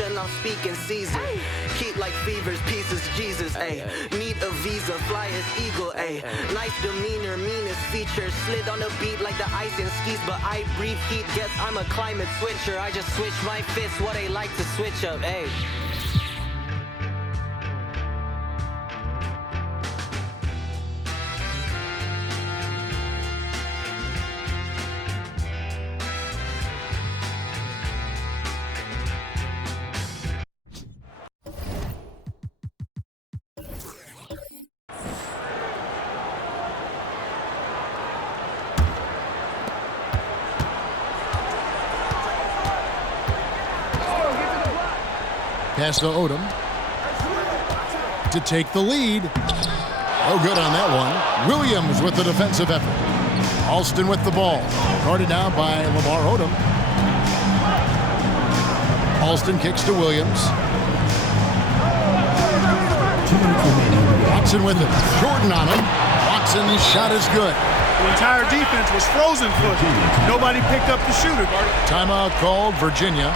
Russian, I'm speaking Caesar. Keep like fevers, pieces, Jesus, ayy. Need a visa, fly as eagle, ayy. Nice demeanor, meanest features. Slid on the beat like the ice and skis, but I breathe heat. Guess I'm a climate switcher. I just switch my fists, what they like to switch up, ayy. Pass to Odom to take the lead. Oh, good on that one. Williams with the defensive effort. Alston with the ball. Guarded now by Lamar Odom. Alston kicks to Williams. Watson with it. Jordan on him. Watson's shot is good. The entire defense was frozen footed. Nobody picked up the shooter. Timeout called Virginia.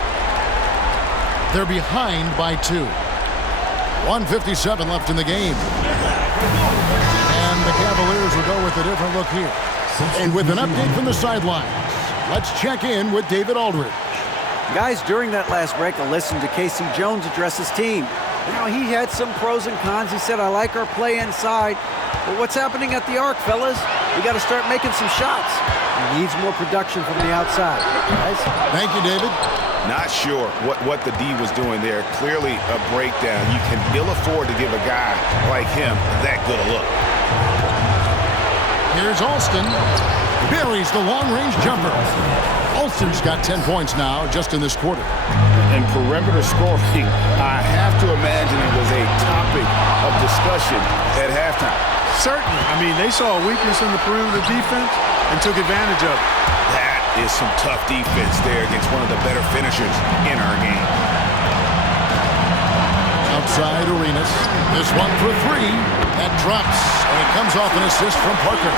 They're behind by 2. 1:57 left in the game. And the Cavaliers will go with a different look here. And with an update from the sidelines, let's check in with David Aldridge. Guys, during that last break, I listened to Casey Jones address his team. You know, he had some pros and cons. He said, I like our play inside. But what's happening at the arc, fellas? We got to start making some shots. He needs more production from the outside. Guys? Thank you, David. Not sure what the D was doing there. Clearly a breakdown. You can ill afford to give a guy like him that good a look. Here's Alston. Buries the long-range jumper. Alston's got 10 points now just in this quarter. And perimeter scoring, I have to imagine it was a topic of discussion at halftime. Certainly. I mean, they saw a weakness in the perimeter defense and took advantage of it. That is some tough defense there against one of the better finishers in our game. Outside Arenas. This one for 3. That drops. And it comes off an assist from Parker.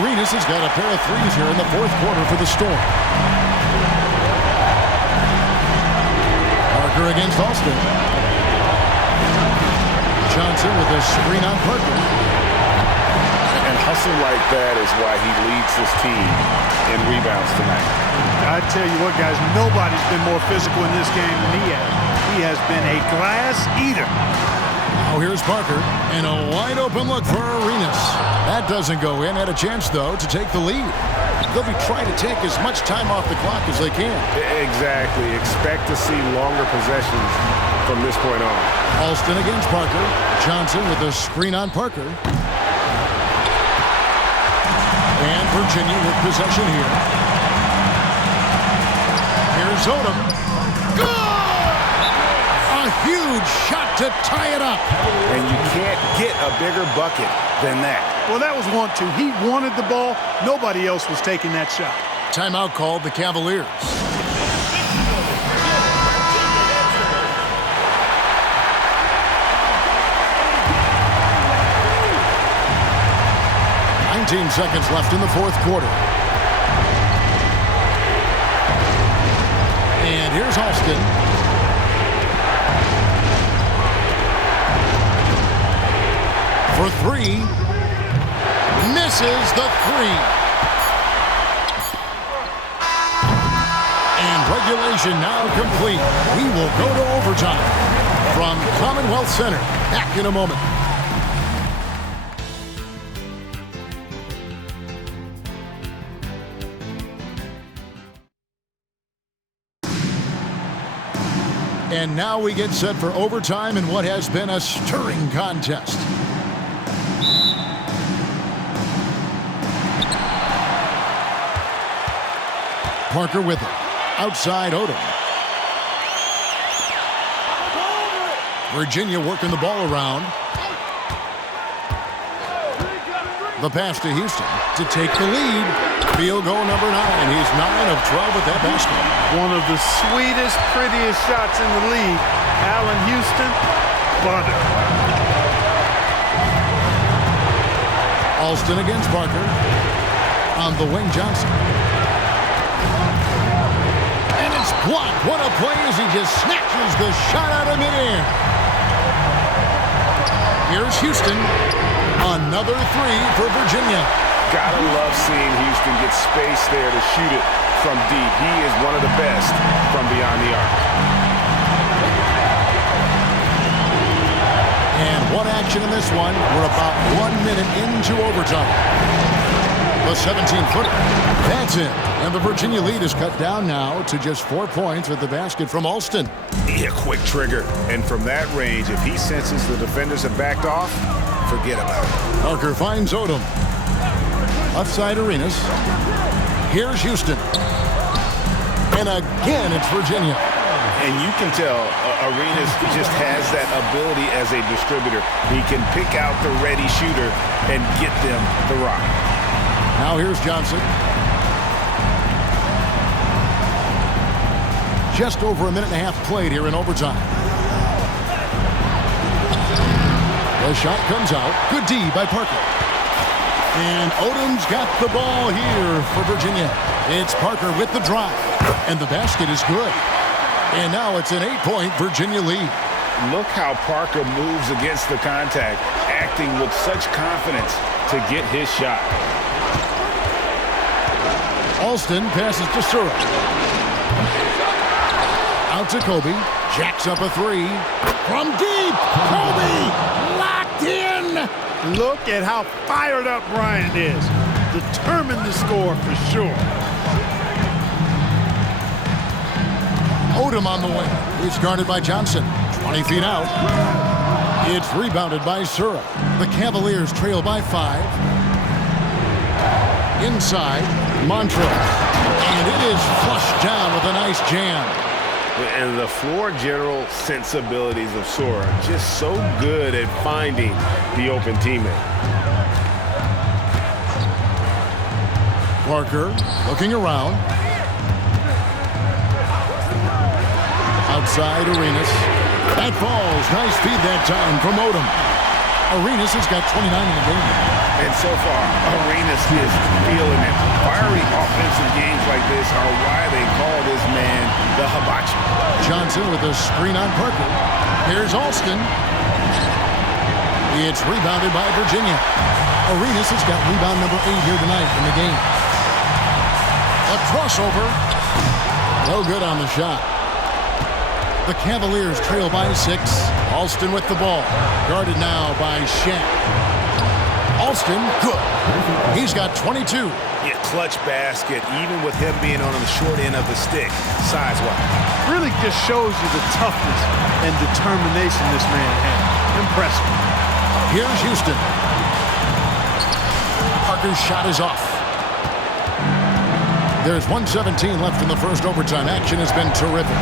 Arenas has got a pair of threes here in the fourth quarter for the Storm. Parker against Alston. Johnson with a screen on Parker. And hustle like that is why he leads his team in rebounds tonight. I tell you what, guys, nobody's been more physical in this game than he has. He has been a glass eater. Now here's Parker, and a wide-open look for Arenas. That doesn't go in. Had a chance, though, to take the lead. They'll be trying to take as much time off the clock as they can. Exactly. Expect to see longer possessions from this point on. Alston against Parker. Johnson with a screen on Parker. And Virginia with possession here. Here's Odom. Good! A huge shot to tie it up. And you can't get a bigger bucket than that. Well, that was 1-2. He wanted the ball. Nobody else was taking that shot. Timeout called the Cavaliers. Seconds left in the fourth quarter. And here's Alston. For 3. Misses the 3. And regulation now complete. We will go to overtime from Commonwealth Center. Back in a moment. And now we get set for overtime in what has been a stirring contest. Parker with it. Outside Odom. Virginia working the ball around. The pass to Houston to take the lead. Field goal number 9. He's 9 of 12 with that basket. One of the sweetest, prettiest shots in the league. Allen Houston, butter. Alston against Parker. On the wing, Johnson. And Nice block. What a play as he just snatches the shot out of midair. Here's Houston. Another three for Virginia. Gotta love seeing Houston get space there to shoot it from deep. He is one of the best from beyond the arc. And what action in this one? We're about 1 minute into overtime. The 17-footer. That's it. And the Virginia lead is cut down now to just 4 points with the basket from Alston. Yeah, quick trigger. And from that range, if he senses the defenders have backed off, forget about it. Parker finds Odom. Left side Arenas. Here's Houston. And again, it's Virginia. And you can tell Arenas just has that ability as a distributor. He can pick out the ready shooter and get them the rock. Now here's Johnson. Just over a minute and a half played here in overtime. The shot comes out. Good D by Parker. And Odom's got the ball here for Virginia. It's Parker with the drive. And the basket is good. And now it's an 8-point Virginia lead. Look how Parker moves against the contact, acting with such confidence to get his shot. Alston passes to Sura. Out to Kobe. Jacks up a three. From deep. Kobe locked in. Look at how fired up Bryant is. Determined to score for sure. Odom on the wing. He's guarded by Johnson. 20 feet out. It's rebounded by Sura. The Cavaliers trail by 5. Inside, Montrose. And it is flushed down with a nice jam. And the floor general sensibilities of Sura, just so good at finding the open teammate. Parker looking around. Outside Arenas. That falls. Nice feed that time from Odom. Arenas has got 29 in the game. And so far, Arenas is feeling it. Fiery offensive games like this are why they call this man the hibachi. Johnson with a screen on Parker. Here's Alston. It's rebounded by Virginia. Arenas has got rebound number 8 here tonight in the game. A crossover. No good on the shot. The Cavaliers trail by 6. Alston with the ball. Guarded now by Shaq. Alston, good. He's got 22. Yeah, clutch basket, even with him being on the short end of the stick, size-wise. Really just shows you the toughness and determination this man has. Impressive. Here's Houston. Parker's shot is off. There's 1:17 left in the first overtime. Action has been terrific.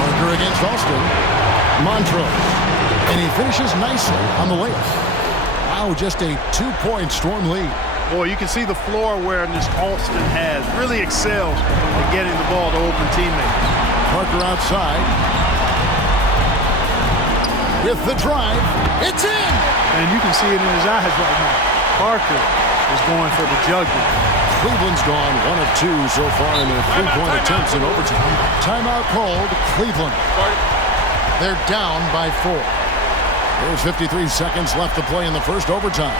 Parker against Alston. Montrose. And he finishes nicely on the layup. Wow, just a 2-point Storm lead. Boy, you can see the floor awareness Alston has. Really excels at getting the ball to open teammates. Parker outside. With the drive. It's in! And you can see it in his eyes right now. Parker is going for the jugular. Cleveland's gone 1 of 2 so far in their 3-point attempts in overtime. Timeout called. Cleveland. They're down by 4. There's 53 seconds left to play in the first overtime.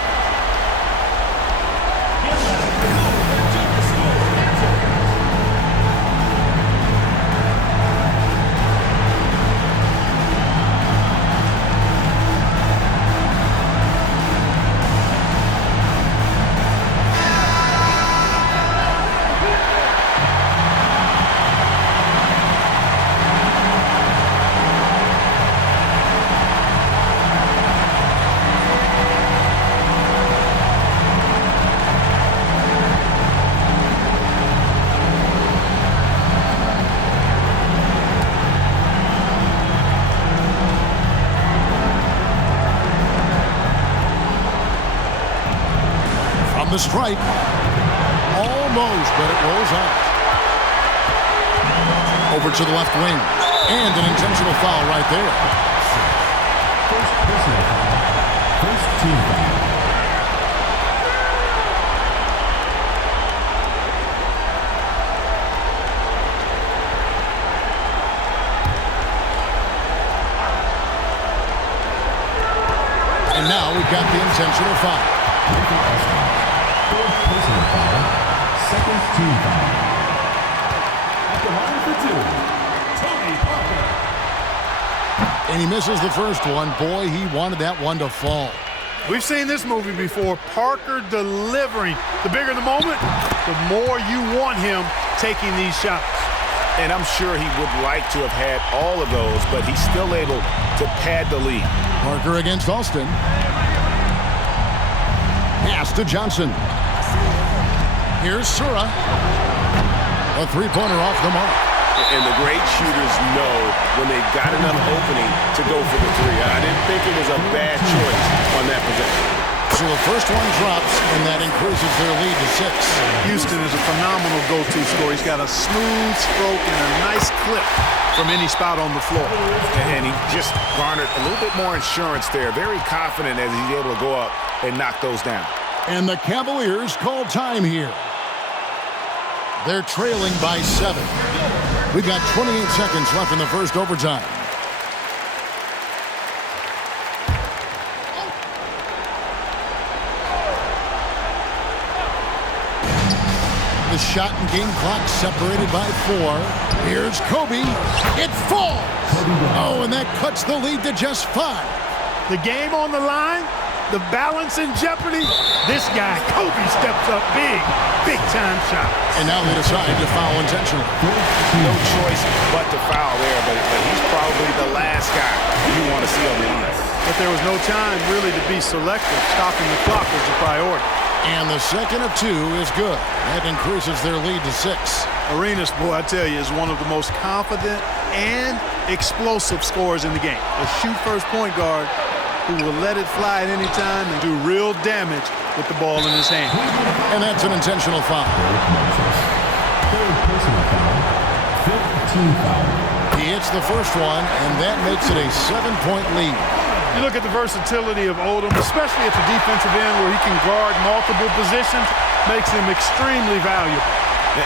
The strike. Almost, but it rolls out. Over to the left wing. And an intentional foul right there. First team. And now we've got the intentional foul. Fourth personal foul. Second team foul. At the line for two, Tony Parker. And he misses the first one. Boy, he wanted that one to fall. We've seen this movie before. Parker delivering. The bigger the moment, the more you want him taking these shots. And I'm sure he would like to have had all of those, but he's still able to pad the lead. Parker against Alston. Pass to Johnson. Here's Sura. A three-pointer off the mark. And the great shooters know when they've got enough opening to go for the three. I didn't think it was a bad choice on that possession. So the first one drops, and that increases their lead to 6. Houston is a phenomenal go-to scorer. He's got a smooth stroke and a nice clip from any spot on the floor. And he just garnered a little bit more insurance there. Very confident as he's able to go up and knock those down. And the Cavaliers call time here. They're trailing by 7. We've got 28 seconds left in the first overtime. The shot and game clock separated by 4. Here's Kobe. It falls. Oh, and that cuts the lead to just 5. The game on the line, the balance in jeopardy. This guy, Kobe, steps up big time shot. And now they decide to foul intentionally. No choice but to foul there, but he's probably the last guy you want to see on the line. But there was no time really to be selective. Stopping the clock was the priority. And the second of 2 is good. That increases their lead to 6. Arenas, boy, I tell you, is one of the most confident and explosive scorers in the game. A shoot-first point guard who will let it fly at any time and do real damage with the ball in his hand. And that's an intentional foul. Third personal foul. Fifth team foul. He hits the first one, and that makes it a 7-point lead. You look at the versatility of Odom, especially at the defensive end where he can guard multiple positions, makes him extremely valuable.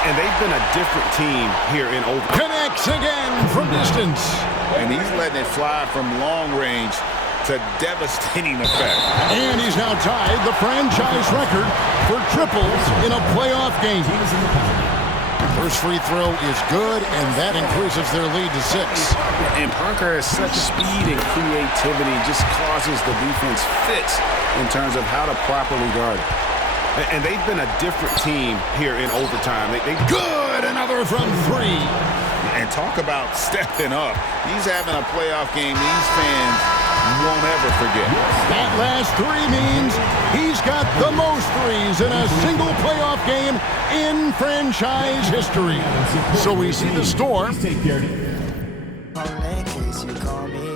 And they've been a different team here in overtime. Connects again from distance. And he's letting it fly from long range to devastating effect. And he's now tied the franchise record for triples in a playoff game. First free throw is good, and that increases their lead to 6. And Parker has such speed and creativity, just causes the defense fits in terms of how to properly guard it. And they've been a different team here in overtime. Good, another from 3. And talk about stepping up. He's having a playoff game these fans won't ever forget. That last 3 means he's got the most threes in a single playoff game in franchise history. So we see the Storm. Take care. In case you call me